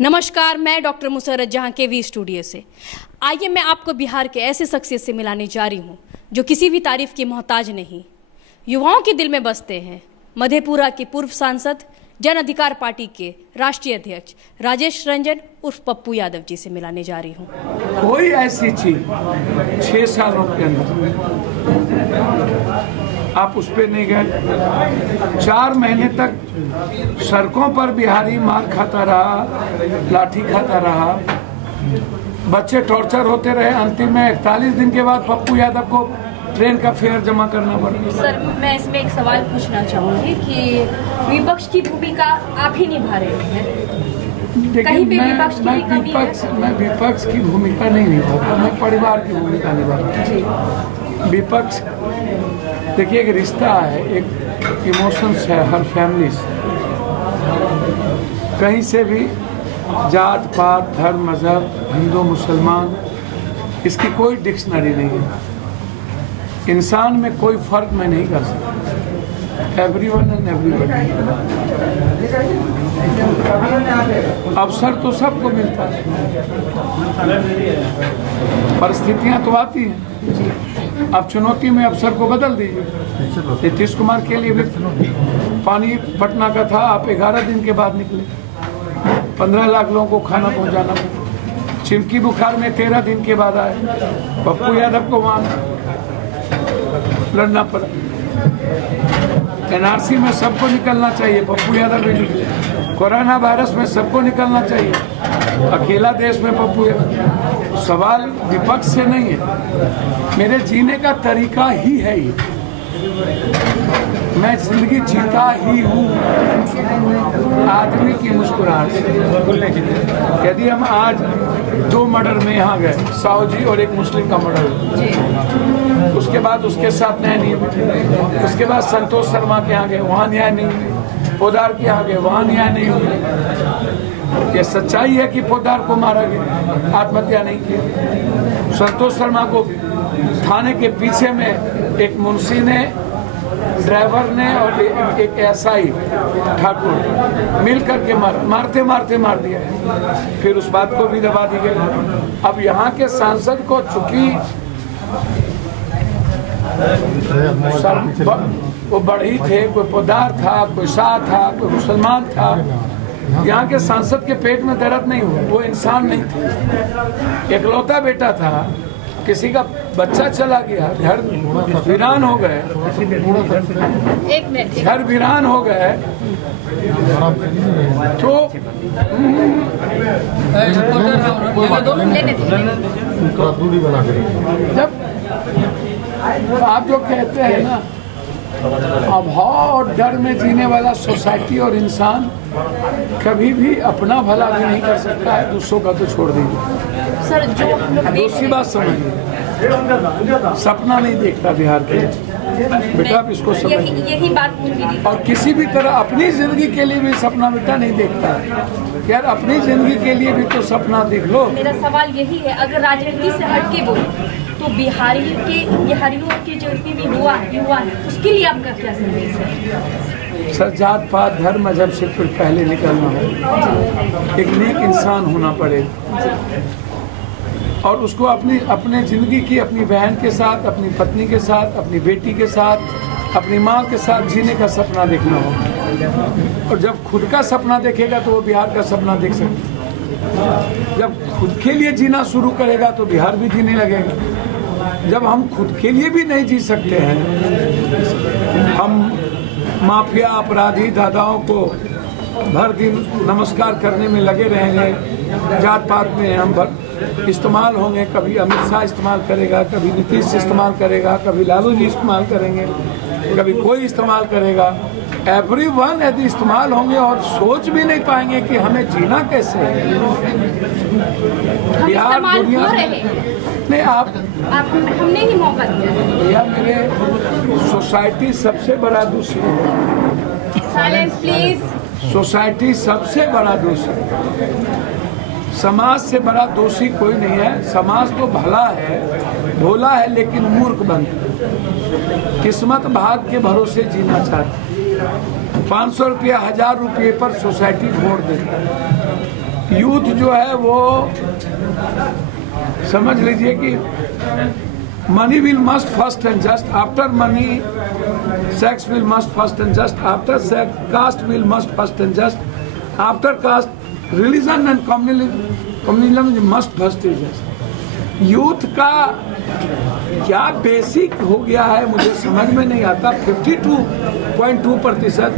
नमस्कार, मैं डॉक्टर मुसर्रत जहां के वी स्टूडियो से। आइए मैं आपको बिहार के ऐसे शख्सियत से मिलाने जा रही हूं जो किसी भी तारीफ की मोहताज नहीं, युवाओं के दिल में बसते हैं। मधेपुरा के पूर्व सांसद, जन अधिकार पार्टी के राष्ट्रीय अध्यक्ष राजेश रंजन उर्फ पप्पू यादव जी से मिलाने जा रही हूँ। कोई ऐसी चीज 6 सालों के अंदर आप उस पर नहीं गए। 4 महीने तक सड़कों पर बिहारी मार खाता रहा, लाठी खाता रहा, बच्चे टॉर्चर होते रहे। अंतिम में 41 दिन के बाद पप्पू यादव को ट्रेन का फेयर जमा करना पड़ा। सर, मैं इसमें एक सवाल पूछना चाहूँगी कि विपक्ष की भूमिका आप ही निभा रहे हैं। देखिए, मैं विपक्ष की भूमिका नहीं निभाता, मैं परिवार की भूमिका निभाता हूँ। विपक्ष देखिए, एक रिश्ता है, एक इमोशंस है हर फैमिली से। कहीं से भी जात पात, धर्म, मजहब, हिंदू मुसलमान, इसकी कोई डिक्शनरी नहीं है। इंसान में कोई फर्क मैं नहीं कर सकता। Everyone and everybody. अवसर तो सबको मिलता है, परिस्थितियां तो आती हैं। अब चुनौती में अवसर को बदल दीजिए। नीतीश कुमार के लिए भी पानी पटना का था, आप 11 दिन के बाद निकले। 15 लाख लोगों को खाना पहुंचाना। चिमकी बुखार में 13 दिन के बाद आए। पप्पू यादव को वहां लड़ना पड़ा। एनआरसी में सबको निकलना चाहिए, पप्पू यादव भी निकले। कोरोना वायरस में सबको निकलना चाहिए, अकेला देश में पप्पू यादव। सवाल विपक्ष से नहीं है, मेरे जीने का तरीका ही है ये। मैं जिंदगी जीता ही हूँ आदमी की मुस्कुराहट से। यदि हम आज 2 मर्डर में यहाँ गए, साहू जी और एक मुस्लिम का मर्डर, उसके बाद उसके साथ न्याय नहीं हुआ। उसके बाद संतोष शर्मा के यहाँ गए, वहाँ न्याय नहीं हुआ। पोदार के यहाँ गए, वहाँ न्याय नहीं हुआ। ये सच्चाई है कि पोदार को मारा गया, आत्महत्या नहीं की। संतोष शर्मा को थाने के पीछे में एक मुंशी ने, ड्राइवर ने और एक एसआई ठाकुर मिल करके मारते मार दिया। फिर उस बात को भी दबा दी गई। अब यहाँ के सांसद को चूंकि वो बढ़ी थे, कोई पोदार था, कोई शाह था, कोई मुसलमान था, यहाँ के सांसद के पेट में दर्द नहीं हुआ। वो इंसान नहीं थे, एकलौता बेटा था, किसी का बच्चा चला गया, घर वीरान हो गए, घर वीरान हो गए। तो जब आप जो कहते हैं ना, अभाव और डर में जीने वाला सोसाइटी और इंसान कभी भी अपना भला भी नहीं कर सकता है, दूसरों का तो छोड़ दीजिए। सर, जो दूसरी बात समझिए, सपना नहीं देखता बिहार के बेटा, आप इसको समझिए। यही बात और किसी भी तरह अपनी जिंदगी के लिए भी सपना बेटा नहीं देखता है। यार, अपनी जिंदगी के लिए भी तो सपना देख लो। मेरा सवाल यही है, अगर राजनीति से हटके बोले तो बिहारियों के जो भी युवा है, उसके लिए आपका क्या संदेश है? सर, जात पात, धर्म, मजहब से फिर पहले निकलना हो, एक नेक इंसान होना पड़ेगा और उसको अपने जिंदगी की अपनी बहन के साथ, अपनी पत्नी के साथ, अपनी बेटी के साथ, अपनी माँ के साथ जीने का सपना देखना होगा। और जब खुद का सपना देखेगा तो वो बिहार का सपना देख सकता। जब खुद के लिए जीना शुरू करेगा तो बिहार भी जीने लगेगा। जब हम खुद के लिए भी नहीं जी सकते हैं, हम माफिया अपराधी दादाओं को भर दिन नमस्कार करने में लगे रहेंगे, जात पात में हम इस्तेमाल होंगे। कभी अमित शाह इस्तेमाल करेगा, कभी नीतीश इस्तेमाल करेगा, कभी लालू जी इस्तेमाल करेंगे, कभी कोई इस्तेमाल करेगा। एवरीवन यदि इस्तेमाल होंगे और सोच भी नहीं पाएंगे कि हमें जीना कैसे है। बिहार दुनिया में आप हमने ही मौका दिया। भैया, मेरे सोसाइटी सबसे बड़ा दोषी है। Silence please. सोसाइटी सबसे बड़ा दोषी, समाज से बड़ा दोषी कोई नहीं है। समाज तो भला है, भोला है, लेकिन मूर्ख बनता है। किस्मत भाग के भरोसे जीना चाहता है। 500 रुपया 1000 रुपये पर सोसाइटी वोट देती है। यूथ जो है वो समझ लीजिए कि money will must first and just, after money sex will must first and just, after sex caste will must first and just, after caste religion and communism must first and just. Youth का क्या basic हो गया है मुझे समझ में नहीं आता। 52.2%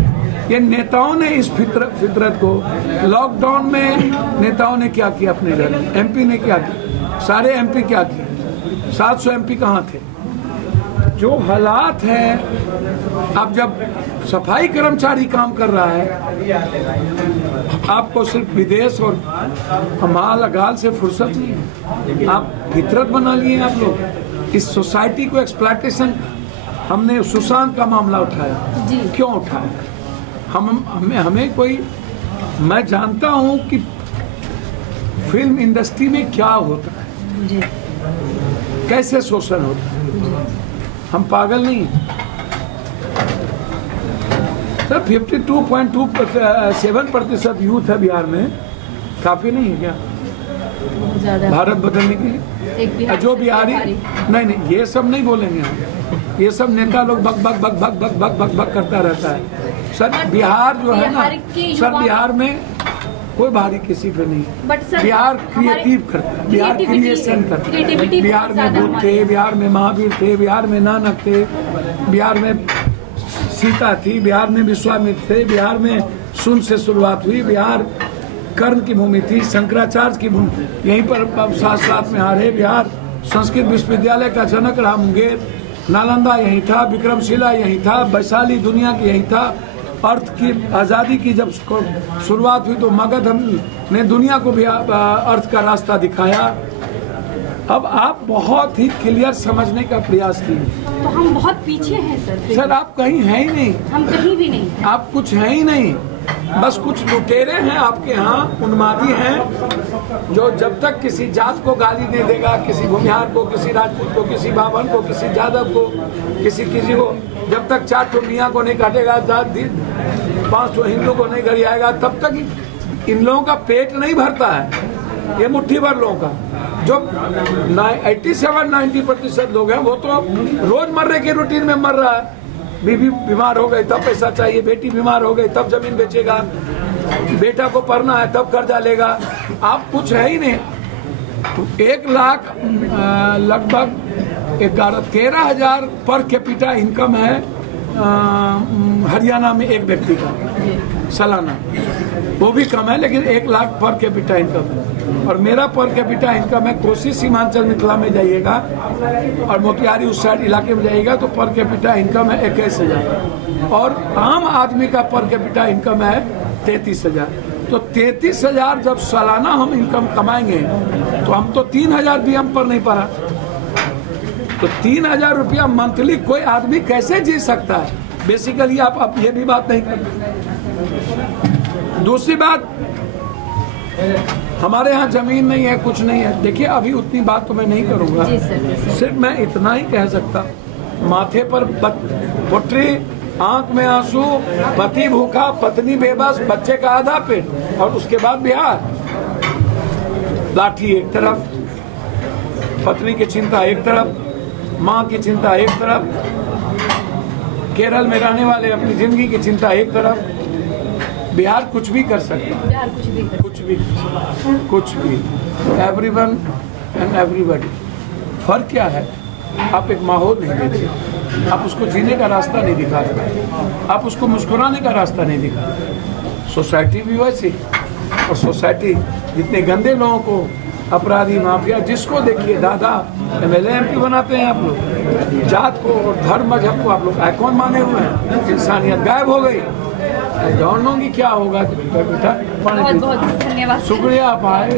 ये नेताओं ने इस फितरत को, लॉकडाउन में नेताओं ने क्या किया अपने घर में, एमपी ने क्या किया, सारे एमपी क्या किए, 700 एमपी कहाँ थे। जो हालात हैं, अब जब सफाई कर्मचारी काम कर रहा है, आपको सिर्फ विदेश और अमाल अगाल से फुर्सत नहीं है। आप फितरत बना लिए आप लोग इस सोसाइटी को एक्सप्लॉयटेशन। हमने सुशांत का मामला उठाया जी। क्यों उठाया? हमें कोई, मैं जानता हूं कि फिल्म इंडस्ट्री में क्या होता है जी। कैसे शोषण होता है, हम पागल नहीं हैं सर। 52.27% यूथ है बिहार में, काफी नहीं है क्या भारत बदलने के लिए? जो बिहारी नहीं, ये सब नहीं बोलेंगे हम। ये सब नेता लोग बक बक बक बक बक बक बक बक करता रहता है सर। बिहार जो है ना सर, बिहार में कोई भारी किसी पे नहीं, बिहार क्रिएटिव करता है, बिहार क्रिएशन करता है। बिहार में बुद्ध थे, बिहार में महावीर थे, बिहार में नानक थे, बिहार में सीता थी, बिहार में विश्वामित्र थे, बिहार में शून्य से शुरुआत हुई, बिहार कर्ण की भूमि थी, शंकराचार्य की भूमि, यहीं पर साथ में हारे। बिहार संस्कृत विश्वविद्यालय का जनक रहा, मुंगेर, नालंदा यहीं था, विक्रमशिला यहीं था, वैशाली दुनिया की यहीं था। अर्थ की आज़ादी की जब शुरुआत हुई तो मगध ने दुनिया को भी अर्थ का रास्ता दिखाया। अब आप बहुत ही क्लियर समझने का प्रयास कीजिए। तो हम बहुत पीछे हैं सर। आप कहीं हैं ही नहीं, हम कहीं भी नहीं, आप कुछ हैं ही नहीं। बस कुछ लुटेरे हैं आपके यहाँ, उन्मादी हैं, जो जब तक किसी जात को गाली नहीं देगा, किसी भूमिहार को, किसी राजपूत को, किसी बावन को, किसी यादव को, किसी को, जब तक 4 ठो मियाँ को नहीं काटेगा, 5 ठो हिंदू को नहीं गरियाएगा, तब तक इन लोगों का पेट नहीं भरता है। ये मुट्ठी भर लोगों का, जो 87-90% लोग हैं, वो तो रोजमर्रे के रूटीन में मर रहा है। बीवी बीमार हो गई तब पैसा चाहिए, बेटी बीमार हो गई तब जमीन बेचेगा, बेटा को पढ़ना है तब कर्जा लेगा। आप कुछ है ही नहीं। तो 1 लाख लगभग 13,000 पर कैपिटा इनकम है हरियाणा में एक व्यक्ति का सालाना, वो भी कम है, लेकिन 1 लाख पर कैपिटा इनकम है। और मेरा पर कैपिटा इनकम है, कोसी सीमांचल मिथिला में जाइएगा और मोतिहारी उस साइड इलाके में जाइएगा तो पर कैपिटा इनकम है 21,000, और आम आदमी का पर कैपिटा इनकम है 33,000। तो 33,000 जब सालाना हम इनकम कमाएंगे तो हम तो 3,000 भी हम पर नहीं पड़ा। तो 3,000 रुपया मंथली कोई आदमी कैसे जी सकता है? बेसिकली आप ये भी बात नहीं करते। दूसरी बात, हमारे यहाँ जमीन नहीं है, कुछ नहीं है। देखिए, अभी उतनी बात तो मैं नहीं करूँगा, सिर्फ मैं इतना ही कह सकता, माथे पर पोटरी, आंख में आंसू, पति भूखा, पत्नी बेबस, बच्चे का आधा पेट, और उसके बाद बिहार। लाठी एक तरफ, पत्नी की चिंता एक तरफ, माँ की चिंता एक तरफ, केरल में रहने वाले अपनी जिंदगी की चिंता एक तरफ। बिहार कुछ भी कर सकता है, बिहार कुछ भी। Everyone and everybody. फर्क क्या है? आप एक माहौल नहीं देते, आप उसको जीने का रास्ता नहीं दिखा रहे, आप उसको मुस्कुराने का रास्ता नहीं दिखा रहे। सोसाइटी भी वैसी, और सोसाइटी जितने गंदे लोगों को, अपराधी, माफिया, जिसको देखिए दादा MLA MP बनाते हैं आप लोग। जात को और धर्म मजहब को आप लोग आइकॉन माने हुए हैं। इंसानियत गायब हो गई। जानोगी क्या होगा बेटा? बहुत बहुत धन्यवाद, शुक्रिया आप आए।